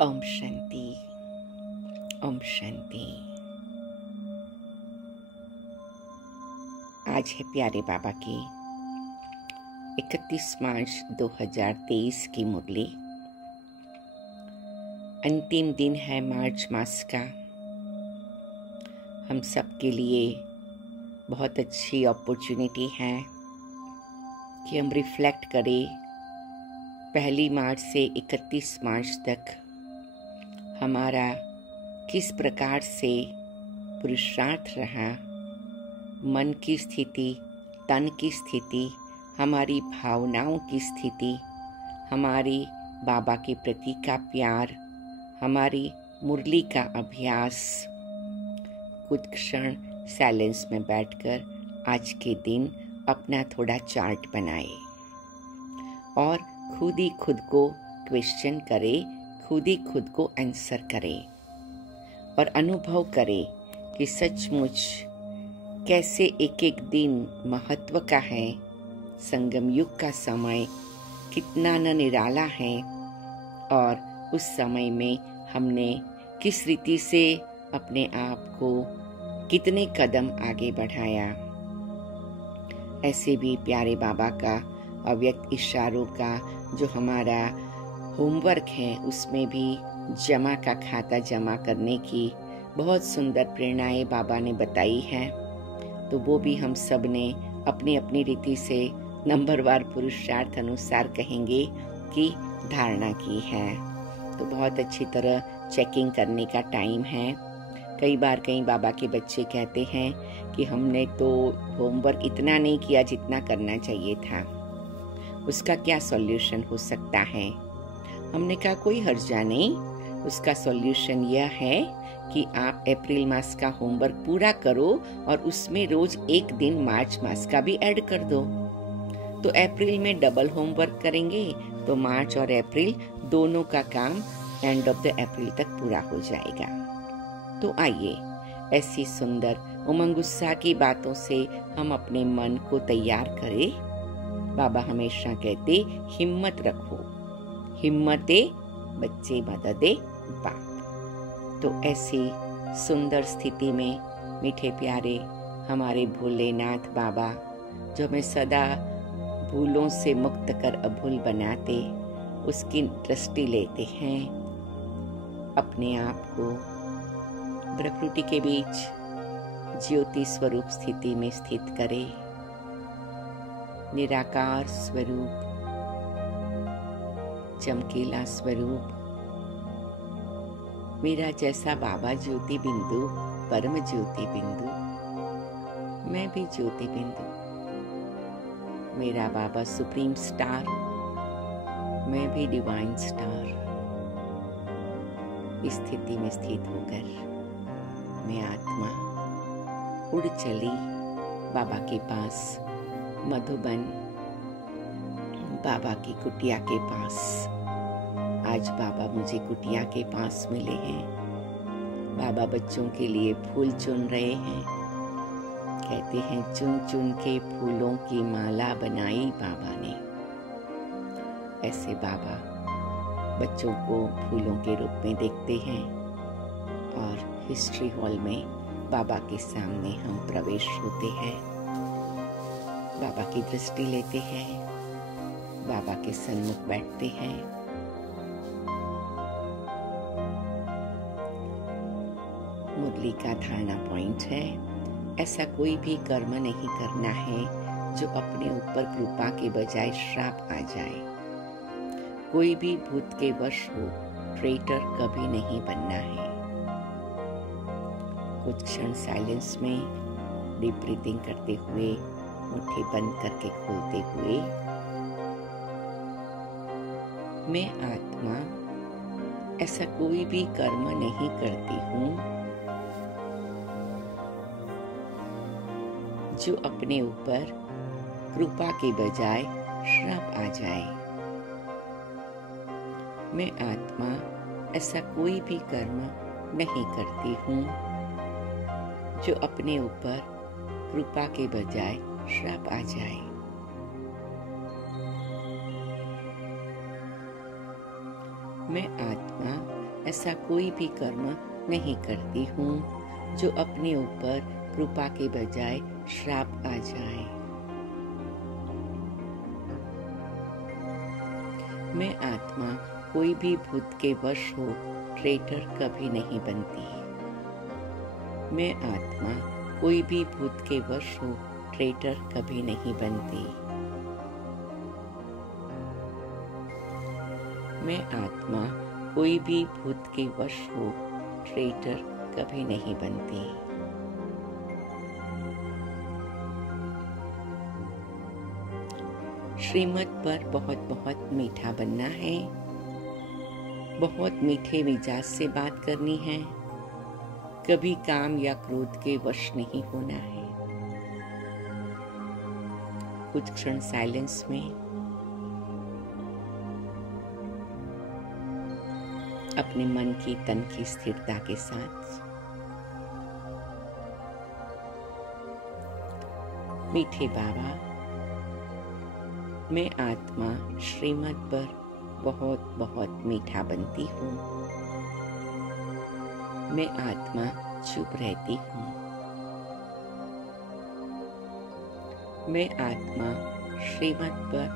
ओम शांति। ओम शांति। आज है प्यारे बाबा की 31 मार्च 2023 की मुरली। अंतिम दिन है मार्च मास का। हम सब के लिए बहुत अच्छी अपॉर्चुनिटी है कि हम रिफ्लेक्ट करें 1 मार्च से 31 मार्च तक हमारा किस प्रकार से पुरुषार्थ रहा, मन की स्थिति, तन की स्थिति, हमारी भावनाओं की स्थिति, हमारी बाबा के प्रति का प्यार, हमारी मुरली का अभ्यास। कुछ क्षण साइलेंस में बैठकर आज के दिन अपना थोड़ा चार्ट बनाए और खुद ही खुद को क्वेश्चन करे, खुद ही खुद को आंसर करे और अनुभव करे कि सचमुच कैसे एक एक दिन महत्व का है। संगम युग का समय कितना न निराला है और उस समय में हमने किस रीति से अपने आप को कितने कदम आगे बढ़ाया। ऐसे भी प्यारे बाबा का अव्यक्त इशारों का जो हमारा होमवर्क है उसमें भी जमा का खाता जमा करने की बहुत सुंदर प्रेरणाएं बाबा ने बताई हैं। तो वो भी हम सब ने अपनी अपनी रीति से नंबरवार पुरुषार्थ अनुसार कहेंगे कि धारणा की है। तो बहुत अच्छी तरह चेकिंग करने का टाइम है। कई बार कई बाबा के बच्चे कहते हैं कि हमने तो होमवर्क इतना नहीं किया जितना करना चाहिए था, उसका क्या सॉल्यूशन हो सकता है। हमने कहा कोई हर्जा नहीं, उसका सॉल्यूशन यह है कि आप अप्रैल मास का होमवर्क पूरा करो और उसमें रोज एक दिन मार्च मास का भी ऐड कर दो। तो अप्रैल में डबल होमवर्क करेंगे तो मार्च और अप्रैल दोनों का काम एंड ऑफ द अप्रैल तक पूरा हो जाएगा। तो आइए ऐसी सुंदर उमंग उत्साह की बातों से हम अपने मन को तैयार करें। बाबा हमेशा कहते हिम्मत रखो, हिम्मते बच्चे मददे बाप। तो ऐसी सुंदर स्थिति में मीठे प्यारे हमारे भोलेनाथ बाबा जो हमें सदा भूलों से मुक्त कर अभूल बनाते, उसकी दृष्टि लेते हैं। अपने आप को प्रकृति के बीच ज्योति स्वरूप स्थिति में स्थित करें। निराकार स्वरूप, चमकीला स्वरूप, मेरा जैसा बाबा ज्योति बिंदु, परम ज्योति बिंदु, मैं भी ज्योति बिंदु। मेरा बाबा सुप्रीम स्टार, मैं भी डिवाइन स्टार। इस स्थिति में स्थित होकर मैं आत्मा उड़ चली बाबा के पास, मधुबन बाबा की कुटिया के पास। आज बाबा मुझे कुटिया के पास मिले हैं। बाबा बच्चों के लिए फूल चुन रहे हैं। कहते हैं चुन चुन के फूलों की माला बनाई बाबा ने। ऐसे बाबा बच्चों को फूलों के रूप में देखते हैं और हिस्ट्री हॉल में बाबा के सामने हम प्रवेश होते हैं। बाबा की दृष्टि लेते हैं, बाबा के सन्मुख बैठते हैं। मुरली का धारणा पॉइंट है, ऐसा कोई भी कर्म नहीं करना है जो अपने ऊपर कृपा के बजाय श्राप आ जाए। कोई भी भूत के वश हो, ट्रेटर कभी नहीं बनना है। कुछ क्षण साइलेंस में डीप ब्रीथिंग करते हुए, मुट्ठी बंद करके खोलते हुए, मैं आत्मा ऐसा कोई भी कर्म नहीं करती हूँ जो अपने ऊपर कृपा के बजाय श्राप आ जाए। मैं आत्मा ऐसा कोई भी कर्म नहीं करती हूँ जो अपने ऊपर कृपा के बजाय श्राप आ जाए। मैं आत्मा ऐसा कोई भी कर्म नहीं करती हूँ जो अपने ऊपर कृपा के बजाय श्राप आ जाए। मैं आत्मा कोई भी भूत के वश हो ट्रेटर कभी नहीं बनती। मैं आत्मा कोई भी भूत के वश हो ट्रेटर कभी नहीं बनती। मैं आत्मा कोई भी भूत के वश हो ट्रेटर कभी नहीं बनती। श्रीमत पर बहुत बहुत मीठा बनना है, बहुत मीठे मिजाज से बात करनी है, कभी काम या क्रोध के वश नहीं होना है। कुछ क्षण साइलेंस में अपने मन की तन की स्थिरता के साथ मीठे बाबा, मैं आत्मा श्रीमत पर बहुत बहुत मीठा बनती हूँ। मैं आत्मा चुप रहती हूँ। मैं आत्मा श्रीमत पर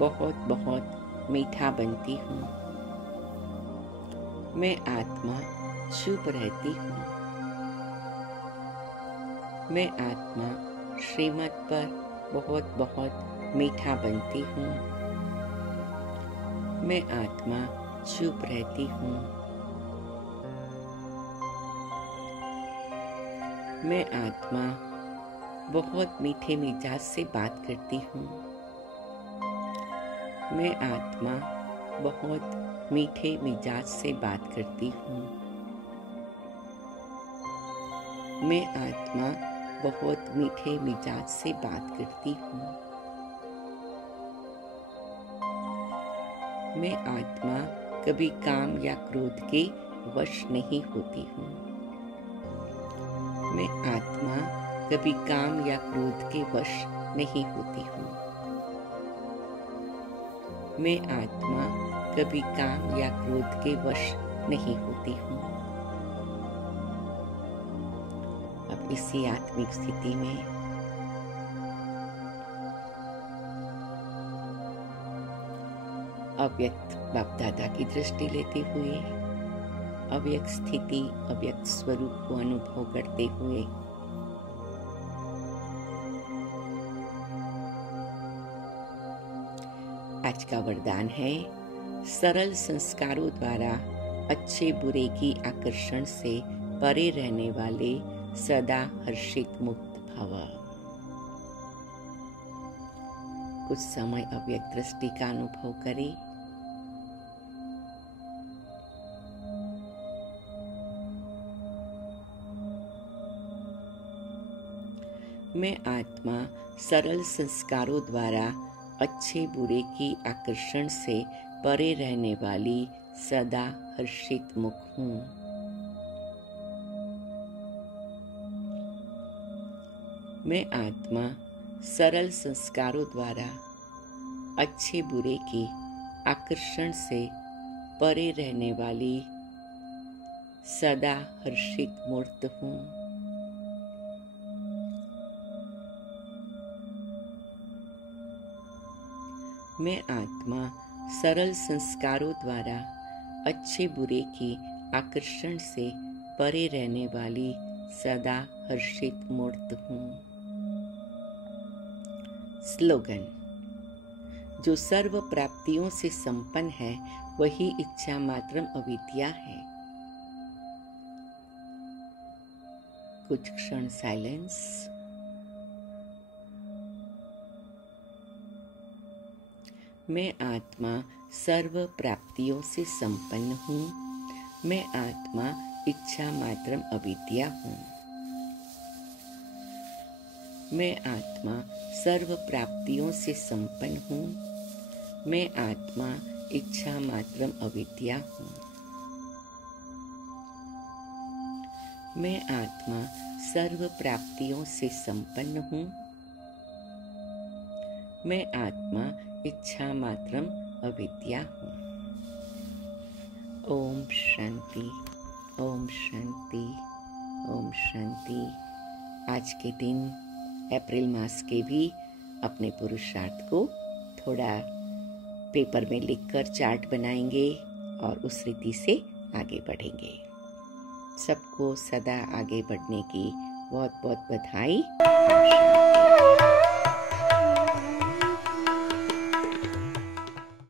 बहुत बहुत मीठा बनती हूँ। मैं आत्मा चुप रहती हूँ। मैं आत्मा श्रीमत पर बहुत बहुत मीठा बनती हूँ। मैं आत्मा चुप रहती हूँ। मैं आत्मा बहुत मीठे मिजाज से बात करती हूँ। मैं आत्मा बहुत मीठे मिजाज से बात करती हूँ। मैं आत्मा बहुत मीठे मिजाज से बात करती हूँ। मैं आत्मा कभी काम या क्रोध के वश नहीं होती हूँ। मैं आत्मा कभी काम या क्रोध के वश नहीं होती हूँ। मैं आत्मा कभी काम या क्रोध के वश नहीं होती हूँ। अब इसी आत्मिक स्थिति में अव्यक्त बाप दादा की दृष्टि लेते हुए अव्यक्त स्थिति, अव्यक्त स्वरूप को अनुभव करते हुए आज का वरदान है, सरल संस्कारों द्वारा अच्छे बुरे की आकर्षण से परे रहने वाले सदा हर्षित मुक्त भव। कुछ समय अव्यक्त दृष्टि का अनुभव करें। मैं आत्मा सरल संस्कारों द्वारा अच्छे बुरे की आकर्षण से परे रहने वाली सदा हर्षित मुख हूँ। मैं आत्मा सरल संस्कारों द्वारा अच्छे बुरे की आकर्षण से परे रहने वाली सदा हर्षित मूर्त हूँ। मैं आत्मा सरल संस्कारों द्वारा अच्छे बुरे की आकर्षण से परे रहने वाली सदा हर्षित मूर्त हूँ। स्लोगन, जो सर्व प्राप्तियों से संपन्न है वही इच्छा मात्रम अविद्या है। कुछ क्षण साइलेंस। मैं आत्मा सर्व प्राप्तियों से संपन्न हूँ। मैं आत्मा इच्छा मात्रम अविद्या हूँ। मैं आत्मा सर्व प्राप्तियों से संपन्न हूँ। मैं आत्मा इच्छा मात्रम अविद्या हूँ। मैं आत्मा सर्व प्राप्तियों से संपन्न हूँ। मैं आत्मा इच्छा मात्रम अविद्या हूँ। ओम शांति, ओम शांति, ओम शांति। आज के दिन अप्रैल मास के भी अपने पुरुषार्थ को थोड़ा पेपर में लिखकर चार्ट बनाएंगे और उस रीति से आगे बढ़ेंगे। सबको सदा आगे बढ़ने की बहुत बहुत बधाई।